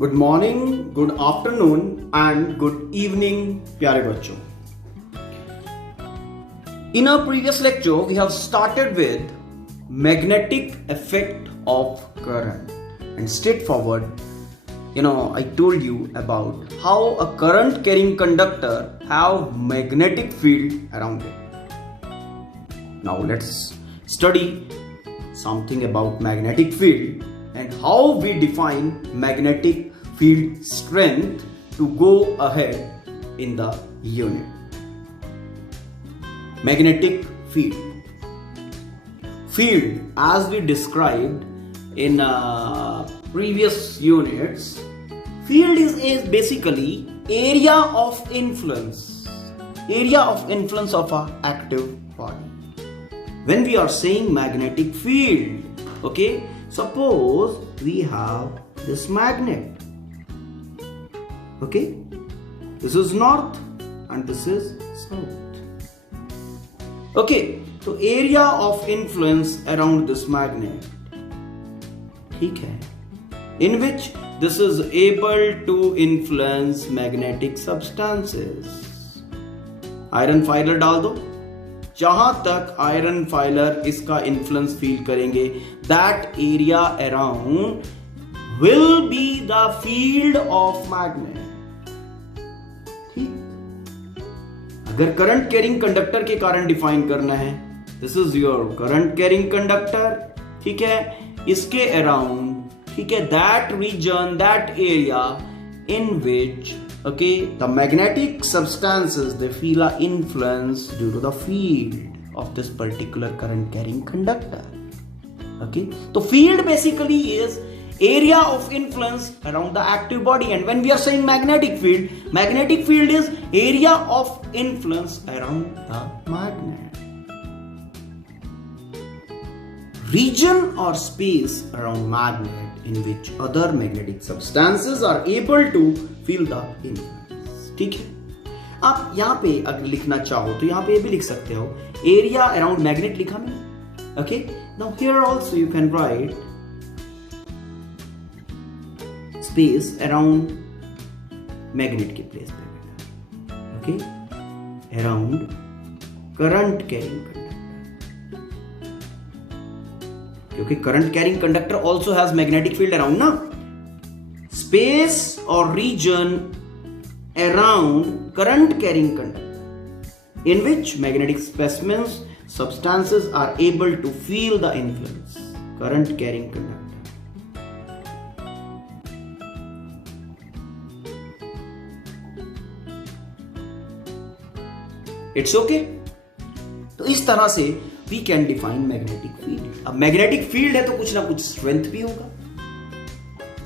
Good morning, good afternoon and good evening प्यारे बच्चों. In our previous lecture, we have started with magnetic effect of current. And straightforward, I told you about how a current carrying conductor have magnetic field around it. Now let's study something about magnetic field and how we define magnetic field strength to go ahead in the unit. Magnetic field as we described in previous units, field is basically area of influence of an active body. When we are saying magnetic field, okay, suppose we have this magnet, okay, this is north and this is south. Okay, so area of influence around this magnet, ठीक है, in which this is able to influence magnetic substances. Iron filer डाल दो, जहां तक iron filer इसका influence feel करेंगे, that area around will be the field of magnet. अगर current carrying conductor के कारण डिफाइन करना है, this is your current carrying conductor, ठीक है, इसके अराउंड, ठीक है, that region, that area in which, okay, the magnetic substances they feel a influence due to the field of this particular current carrying conductor. Okay, तो field basically is area of influence around the active body. And when we are saying magnetic field is area of influence around the magnet. Region or space around magnet in which other magnetic substances are able to feel the influence. ठीक है, आप यहां पे अगर लिखना चाहो तो यहां पे ये भी लिख सकते हो, area around magnet लिखा मैंने. Okay, now here also you can write space around magnet के प्लेस पे, okay, around current carrying conductor, क्योंकि current carrying conductor also has magnetic field around ना. स्पेस और region around current carrying conductor in which magnetic specimens substances are able to feel the influence. Current carrying conductor. It's okay. तो इस तरह से we can define magnetic field. अब magnetic field है तो कुछ ना कुछ strength भी होगा.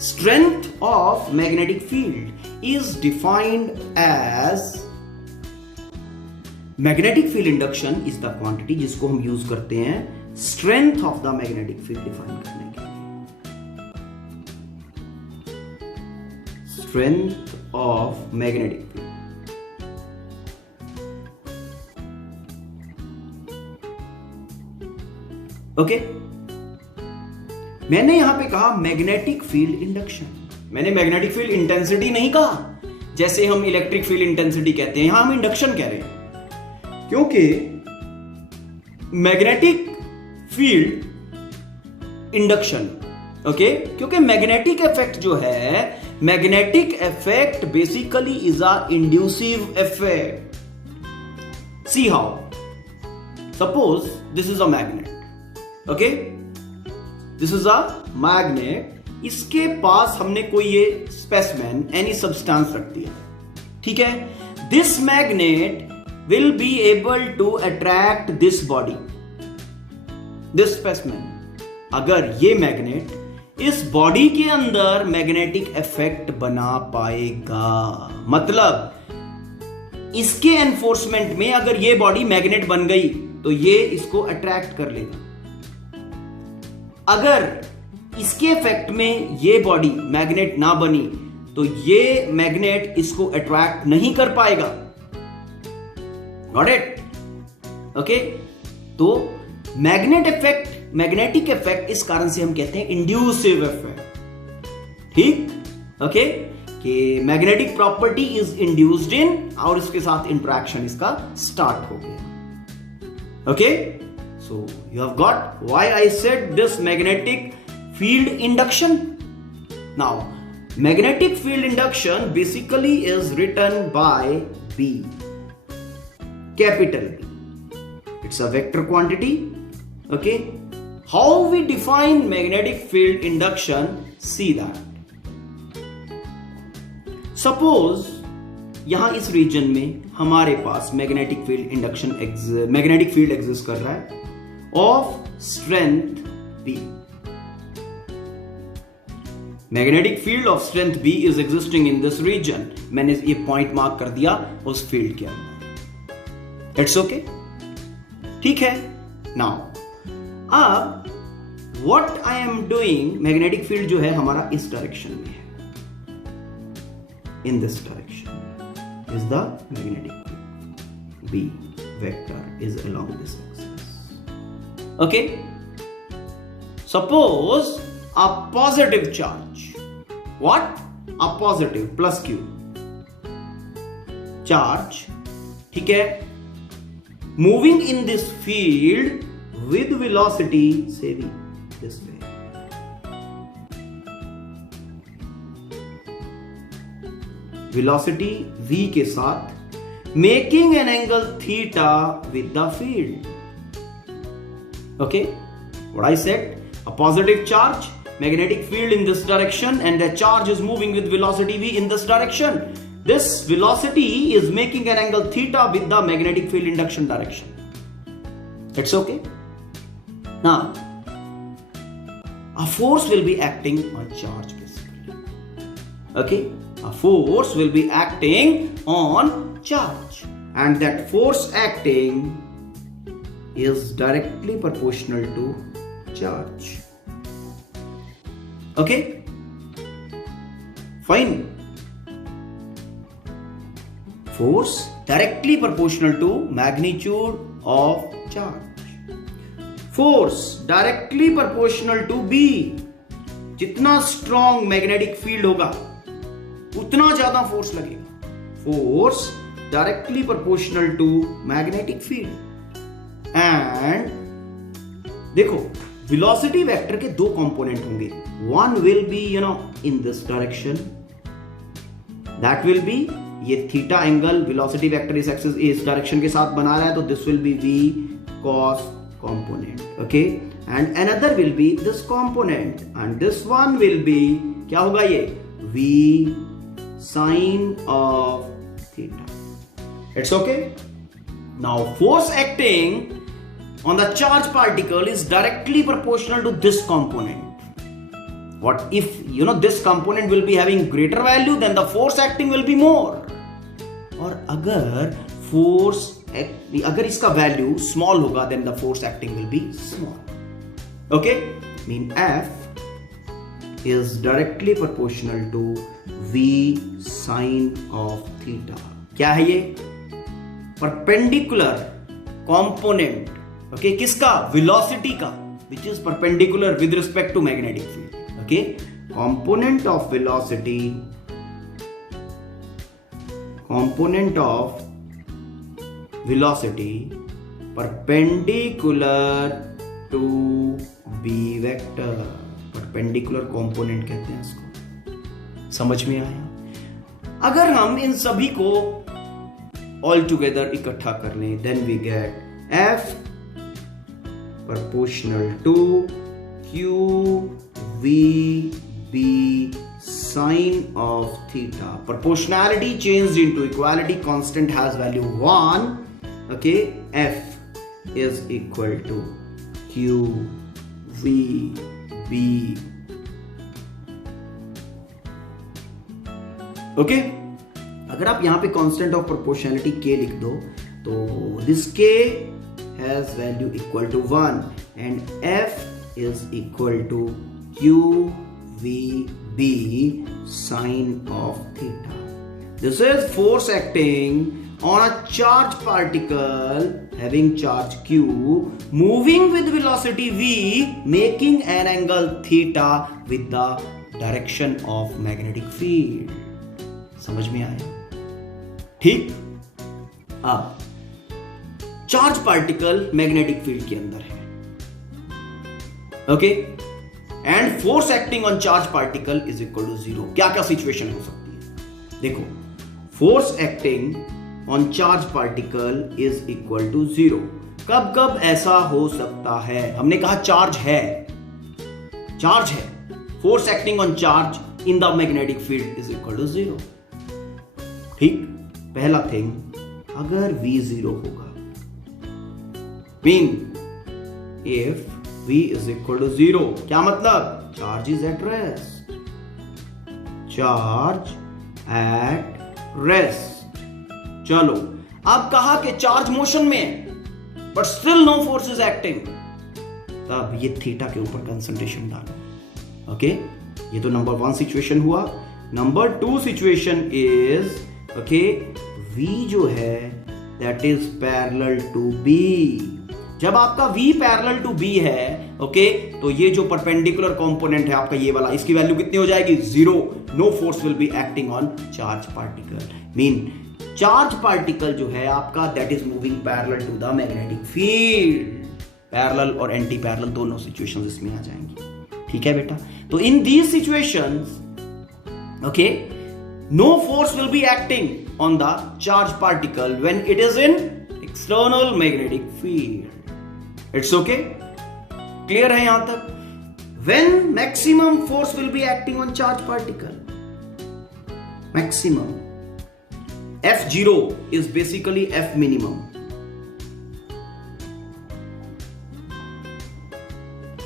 Strength of magnetic field is defined as magnetic field induction is the quantity जिसको हम यूज करते हैं strength of the magnetic field define करने के लिए. Strength of magnetic field. Okay, मैंने यहां पे कहा मैग्नेटिक फील्ड इंडक्शन. मैंने मैग्नेटिक फील्ड इंटेंसिटी नहीं कहा, जैसे हम इलेक्ट्रिक फील्ड इंटेंसिटी कहते हैं, यहां हम इंडक्शन कह रहे हैं, क्योंकि मैग्नेटिक फील्ड इंडक्शन, ओके, क्योंकि मैग्नेटिक इफेक्ट जो है, magnetic effect basically is a inductive effect. See how, suppose this is a magnet, okay, this is a magnet. इसके पास हमने कोई ये स्पेसिमेन, एनी सब्सटेंस रख दिया, ठीक है. This magnet will be able to attract this body, this specimen. अगर ये मैग्नेट इस बॉडी के अंदर मैग्नेटिक इफेक्ट बना पाएगा, मतलब इसके एनफोर्समेंट में अगर ये बॉडी मैग्नेट बन गई तो ये इसको अट्रैक्ट कर लेगा. अगर इसके इफेक्ट में ये बॉडी मैग्नेट ना बनी तो ये मैग्नेट इसको अट्रैक्ट नहीं कर पाएगा. Got it? ओके, तो मैग्नेटिक इफेक्ट इस कारण से हम कहते हैं इंड्यूसिव इफेक्ट. ठीक, ओके, कि magnetic property is induced in, और इसके साथ इंटरेक्शन इसका स्टार्ट हो गया. Okay, so you have got why I said this magnetic field induction. Now magnetic field induction basically is written by B, capital B. It's a vector quantity. Okay, how we define magnetic field induction? See that. Suppose यहां इस reason में हमारे पास magnetic field exist कर रहा है of strength B. Magnetic field of strength B is existing in this region. मैंने ये point mark कर दिया उस फील्ड के अंदर. इट्स ओके, ठीक है. नाउ अब what I am doing, magnetic field जो है हमारा इस डायरेक्शन में है. In this direction is the magnetic field. B vector is along this axis. Okay, suppose a positive charge, what? A positive plus Q charge, ठीक है, moving in this field with velocity say V, this way. Velocity V के साथ making an angle theta with the field. Okay, what I said, a positive charge, magnetic field in this direction, and the charge is moving with velocity V in this direction. This velocity is making an angle theta with the magnetic field induction direction. It's okay. Now, a force will be acting on charge basically. Okay, a force will be acting on charge, and that force acting is directly proportional to charge. Okay, fine. Force directly proportional to magnitude of charge. Force directly proportional to B. जितना strong magnetic field होगा उतना ज्यादा force लगेगा. Force directly proportional to magnetic field. And देखो, velocity vector के दो component होंगे. One will be in this direction, that will be ये थीटा एंगल वेलोसिटी वेक्टर इस डायरेक्शन के साथ बना रहा है, तो this will be V cos component. Okay, and another will be this component, and this one will be क्या होगा, ये V sin of theta. It's okay. Now force acting on the charge particle is directly proportional to this component. What if this component will be having greater value, then the force acting will be more. और अगर इसका value small होगा, then the force acting will be small. Okay, mean F is directly proportional to V sin of theta. क्या है ये? Perpendicular component. Okay, किसका? Velocity का, which is perpendicular with respect to magnetic field. Okay, component of velocity, component of velocity perpendicular to B vector. Perpendicular component कहते हैं इसको. समझ में आया? अगर हम इन सभी को ऑल टुगेदर इकट्ठा कर लें, then we get F proportional to Q V B sin of theta. Proportionality changed into equality. Constant has value 1. Okay, F is equal to Q V B. Okay, अगर आप यहां पे कांस्टेंट ऑफ प्रोपोर्शनैलिटी K लिख दो, तो this K has value equal to 1 and F is equal to Q V B sin of theta. This is force acting on a charged particle having charge Q moving with velocity V, making an angle theta with the direction of magnetic field. समझ में आया? ठीक। अब charge particle magnetic field के अंदर है, okay, and force acting on charge particle is equal to 0। क्या क्या सिचुएशन हो सकती है? देखो, force acting on charge particle is equal to 0। कब कब ऐसा हो सकता है? हमने कहा चार्ज है, force acting on charge in the magnetic field is equal to 0। ठीक। पहला थिंग, अगर V 0 होगा, mean if V is equal to 0, क्या मतलब? Charge is at rest, charge at rest. चलो, अब कहा कि चार्ज मोशन में है but still no force is acting, तब ये थीटा के ऊपर कंसंट्रेशन डालो। ओके, ये तो नंबर 1 सिचुएशन हुआ। Number 2 situation is, okay, V जो है that is parallel to B। जब आपका V पैरेलल टू B है, ओके, तो ये जो परपेंडिकुलर कंपोनेंट है आपका ये वाला, इसकी वैल्यू कितनी हो जाएगी? 0। No force will be acting on charge particle. Mean charge particle जो है आपका that is moving parallel to the magnetic field. Parallel और एंटी पैरेलल दोनों सिचुएशंस इसमें आ जाएंगी। ठीक है बेटा? तो in these situations, okay, no force will be acting on the charge particle when it is in external magnetic field. It's okay? Clear है यहां तक? When maximum force will be acting on charge particle, maximum F0 is basically F minimum.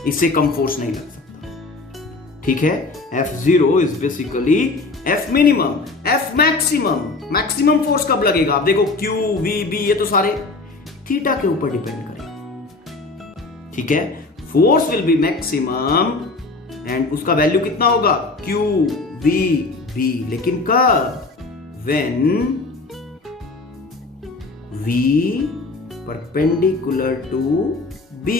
इससे कम force नहीं लग सकता। ठीक है? F0 is basically F minimum. F maximum, maximum force कब लगेगा? आप देखो Q, V, B ये तो सारे थीटा के ऊपर डिपेंड करेगा। ठीक है? Force will B maximum and उसका वैल्यू कितना होगा? Q, V, B। लेकिन कब? When V perpendicular to B।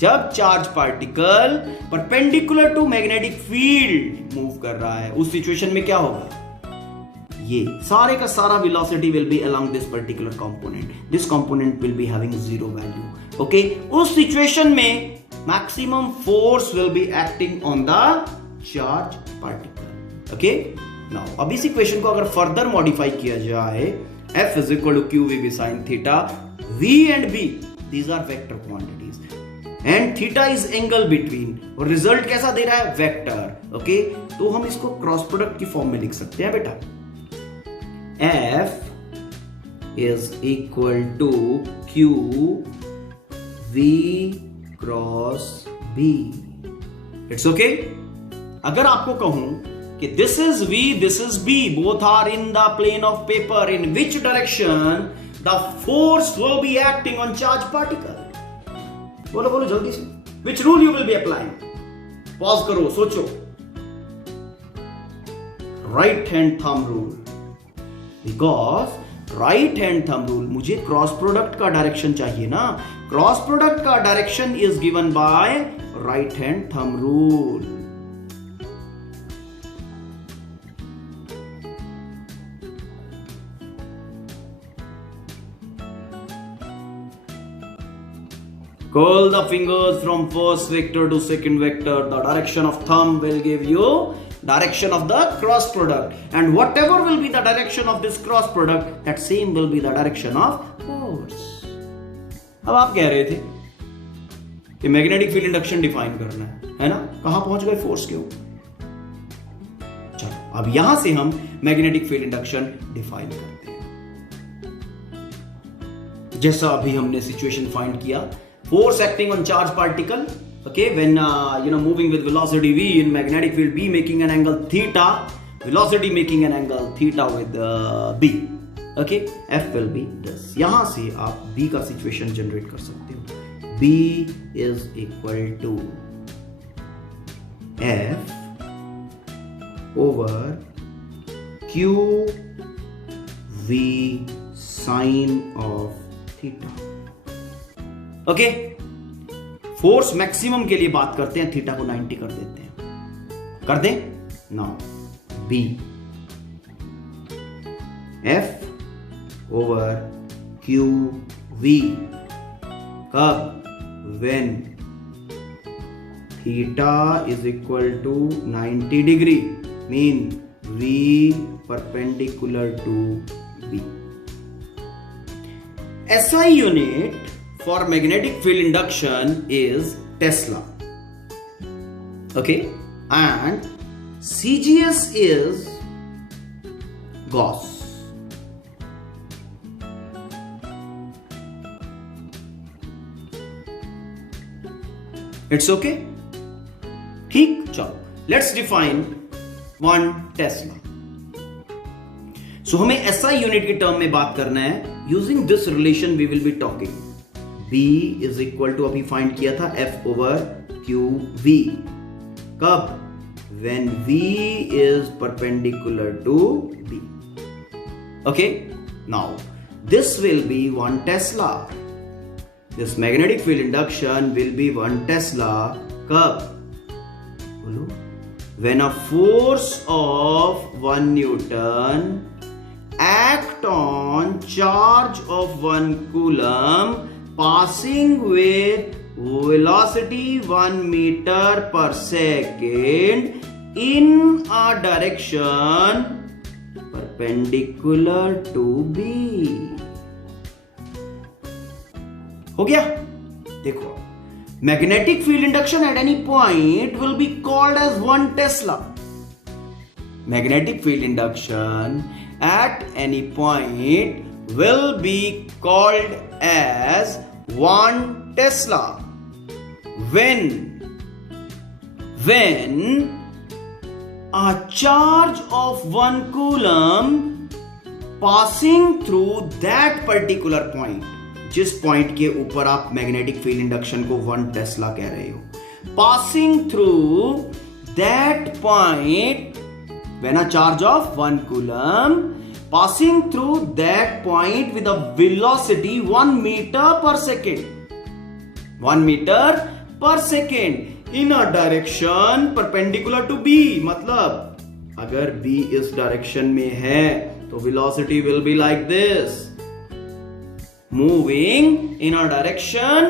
जब चार्ज पार्टिकल perpendicular to magnetic field move कर रहा है, उस सिचुएशन में क्या होगा? ये सारे का सारा velocity will be along this particular component. This component will be having 0 value. Okay, उस सिचुएशन में maximum force will be acting on the charge particle. Okay, now अब इस इक्वेशन को अगर फर्दर मॉडिफाई किया जाए, F is equal to QVB sin theta, V and B these are vector quantities and theta is angle between, और result कैसा दे रहा है? वेक्टर। ओके, तो हम इसको क्रॉस प्रोडक्ट की फॉर्म में लिख सकते हैं बेटा। F is equal to Q V cross B। It's okay? अगर आपको कहूं कि this is V, this is B, both are in the plane of paper, in which direction the force will be acting on charge particle? बोलो बोलो जल्दी से। Which rule you will be applying? Pause करो, सोचो। Right hand thumb rule, because right hand thumb rule, मुझे cross product का direction चाहिए ना। क्रॉस प्रोडक्ट का direction is given by right hand thumb rule. Curl the fingers from first vector to second vector. The direction of thumb will give you direction of the cross product, and whatever will be the direction of this cross product, that same will be the direction of force. अब आप कह रहे थे कि magnetic field induction define करना है ना? कहां पहुंच गए? फोर्स के ऊपर। चलो अब यहां से हम मैग्नेटिक फील्ड इंडक्शन डिफाइन करते हैं। जैसा अभी हमने सिचुएशन फाइंड किया, force acting on charge particle, okay, when moving with velocity v in magnetic field B making an angle theta, velocity making an angle theta with B, okay, F will be this। यहां से आप B का situation generate कर सकते हो। B is equal to F over Q V sin of theta। Okay, force maximum के लिए बात करते हैं, थीटा को 90 कर देते हैं। कर दें? Now B F over q v कब? When theta is equal to 90 degree, mean v perpendicular to B. SI unit for magnetic field induction is Tesla. Okay, and CGS is Gauss. It's okay? ठीक, चलो let's define one Tesla. So हमें SI unit के term में बात करना है. Using this relation we will be talking. B is equal to, अभी find किया था, F over QV. कब? When V is perpendicular to B. Okay? Now this will be 1 Tesla. This magnetic field induction will be 1 Tesla. कब? बोलो. When a force of 1 Newton act on charge of 1 coulomb passing with velocity 1 meter per second in a direction perpendicular to B. हो गया? देखो, magnetic field induction at any point will be called as 1 Tesla. Magnetic field induction at any point will be called as 1 Tesla when a charge of 1 coulomb passing through that particular point, जिस point के ऊपर आप magnetic field induction को 1 Tesla कह रहे हो, passing through that point, when a charge of 1 coulomb passing through that point with a velocity 1 meter per second, 1 meter per second in a direction perpendicular to B. मतलब अगर B इस direction में है तो velocity will be like this, moving in a direction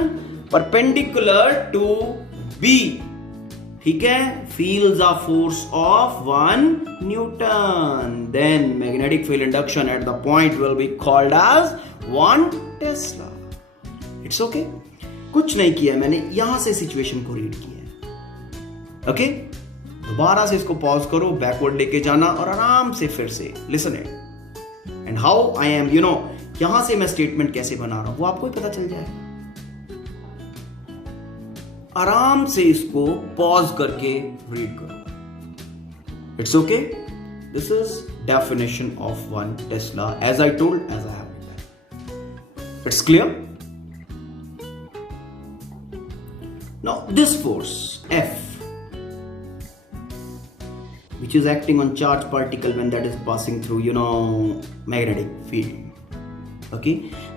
perpendicular to B. ठीक है? Feels a force of 1 Newton. Then magnetic field induction at the point will be called as 1 Tesla. It's okay? कुछ नहीं किया मैंने, यहां से situation को read किया. ओके? दोबारा से इसको पॉज करो, बैकवर्ड लेके जाना और आराम से फिर से listen it. And how I am, यहां से मैं स्टेटमेंट कैसे बना रहा हूं वो आपको ही पता चल जाएगा. आराम से इसको पॉज करके रीड करो. It's okay. This is definition of 1 tesla as I told, as I have written. It's clear? Now this force F, which is acting on charged particle when that is passing through, magnetic field. Okay,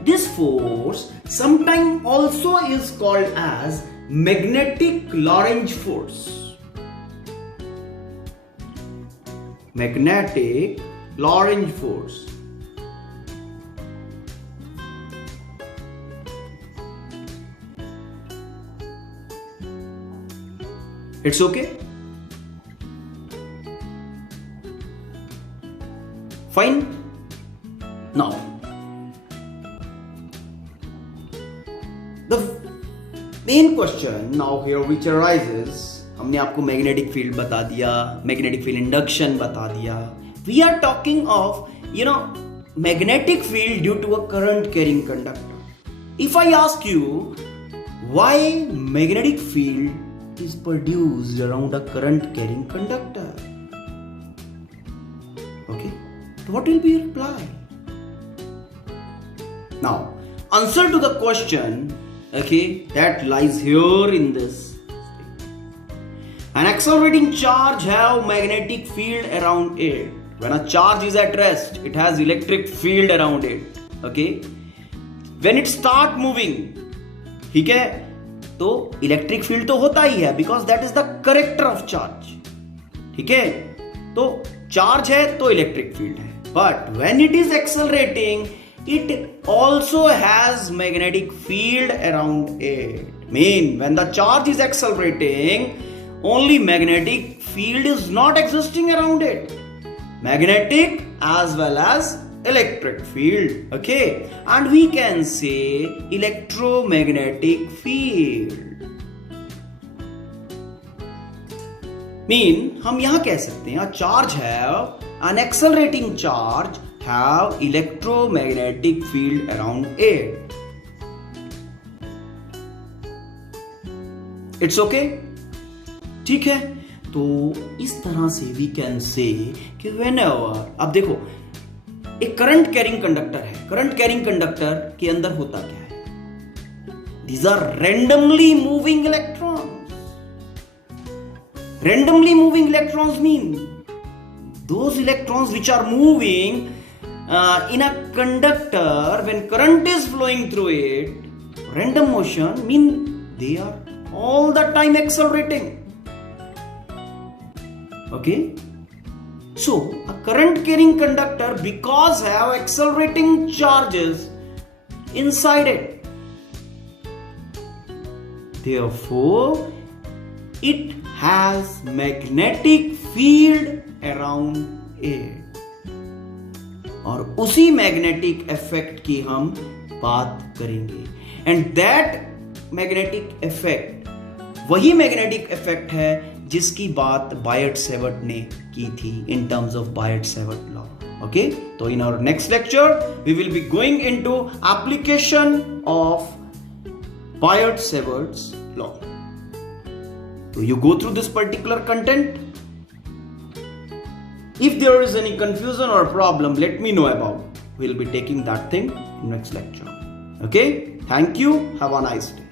this force sometimes also is called as magnetic Lorentz force. Magnetic Lorentz force. It's okay? Fine? Now, the main question now here which arises, हमने आपको magnetic field बता दिया, magnetic field induction बता दिया. We are talking of magnetic field due to a current carrying conductor. If I ask you why magnetic field is produced around a current carrying conductor, okay, what will be your reply? Now, answer to the question, okay, that lies here in this. An accelerating charge have magnetic field around it. When a charge is at rest, it has electric field around it. Okay? When it start moving, ठीक है, तो electric field तो होता ही है, because that is the character of charge. ठीक है, तो charge है तो इलेक्ट्रिक फील्ड है, but when it is accelerating it also has magnetic field around it. Mean when the charge is accelerating, only magnetic field is not existing around it. Magnetic as well as electric field. Okay, and we can say electromagnetic field. Mean हम यहां कह सकते हैं charge have an accelerating charge have electromagnetic field around it. It's okay? ठीक है, तो इस तरह से we can say कि whenever, अब देखो एक करंट कैरिंग कंडक्टर है, करंट कैरिंग कंडक्टर के अंदर होता क्या है? These are randomly moving electrons. Randomly moving electrons mean those electrons which are moving in a conductor when current is flowing through it. Random motion mean they are all the time accelerating. Okay, so a current carrying conductor because have accelerating charges inside it, therefore it has magnetic field around it. और उसी magnetic effect की हम बात करेंगे, and that magnetic effect वही magnetic effect है जिसकी बात बायट-सैवर्ट ने की थी in terms of Biot Savart law. Okay, तो in our next lecture we will be going into application of Biot Savart's law. तो you go through this particular content. If there is any confusion or problem, let me know about. We'll be taking that thing in next lecture. Okay? Thank you. Have a nice day.